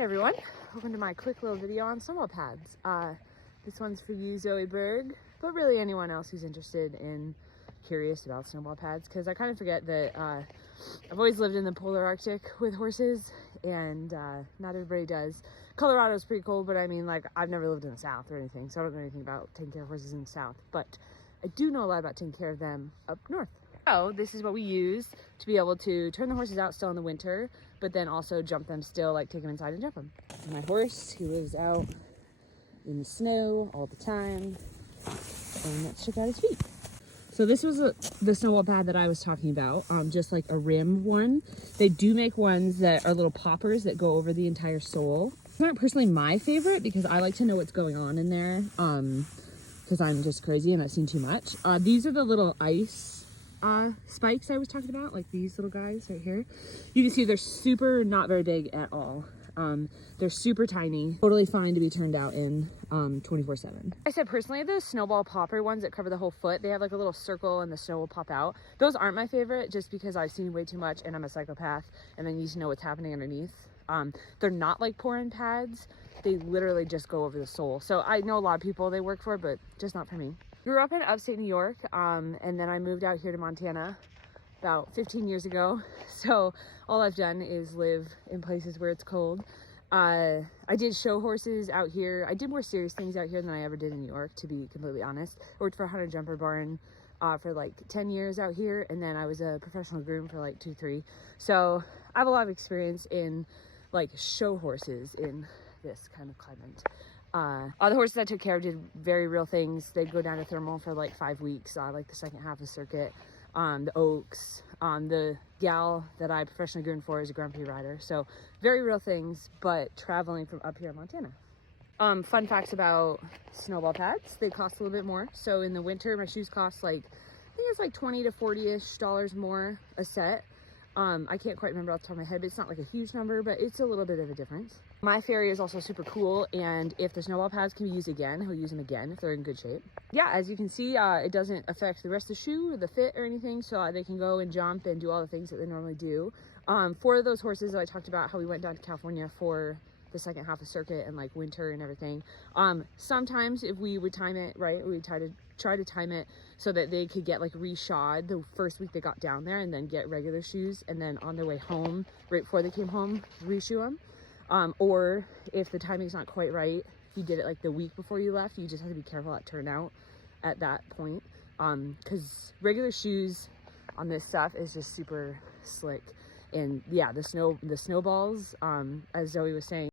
Hey everyone, welcome to my quick little video on snowball pads. This one's for you, Zoe Berg, but really anyone else who's interested in curious about snowball pads, because I kind of forget that I've always lived in the polar Arctic with horses, and not everybody does. Colorado's pretty cold, but I mean, like, I've never lived in the South or anything, so I don't know anything about taking care of horses in the South, but I do know a lot about taking care of them up north. So this is what we use to be able to turn the horses out still in the winter, but then also jump them still, like take them inside and jump them. My horse, he lives out in the snow all the time, and let's check out his feet. So this was the snowball pad that I was talking about, just like a rim one. They do make ones that are little poppers that go over the entire sole. It's not personally my favorite because I like to know what's going on in there, because I'm just crazy and I've seen too much. These are the little ice spikes I was talking about, like these little guys right here. You can see they're super not very big at all. They're super tiny, totally fine to be turned out in 24/7. I said personally the snowball popper ones that cover the whole foot, they have like a little circle and the snow will pop out. Those aren't my favorite just because I've seen way too much and I'm a psychopath and I need to know what's happening underneath. They're not like pour-in pads. They literally just go over the sole. So I know a lot of people they work for, but just not for me. Grew up in upstate New York, and then I moved out here to Montana about 15 years ago. So all I've done is live in places where it's cold. I did show horses out here. I did more serious things out here than I ever did in New York, to be completely honest. I worked for a hunter jumper barn for like 10 years out here, and then I was a professional groom for like 2-3. So I have a lot of experience in like show horses in this kind of climate. All the horses I took care of did very real things. They'd go down to thermal for like 5 weeks, like the second half of the circuit. The Oaks, the gal that I professionally groomed for is a Grand Prix rider. So very real things, but traveling from up here in Montana. Fun facts about snowball pads, they cost a little bit more. So in the winter, my shoes cost like, I think it's like $20 to $40-ish more a set. I can't quite remember off the top of my head, but it's not like a huge number, but it's a little bit of a difference. My farrier is also super cool, and if the snowball pads can be used again, he'll use them again if they're in good shape. Yeah, as you can see, it doesn't affect the rest of the shoe or the fit or anything, so they can go and jump and do all the things that they normally do. For those horses that I talked about, how we went down to California for the second half of circuit and like winter and everything, sometimes if we would time it right, we would try to time it so that they could get like reshod the first week they got down there, and then get regular shoes, and then on their way home, right before they came home, reshoe them. Or if the timing's not quite right, if you did it like the week before you left, you just have to be careful at turnout at that point, because regular shoes on this stuff is just super slick. And yeah, the snowballs, as Zoe was saying,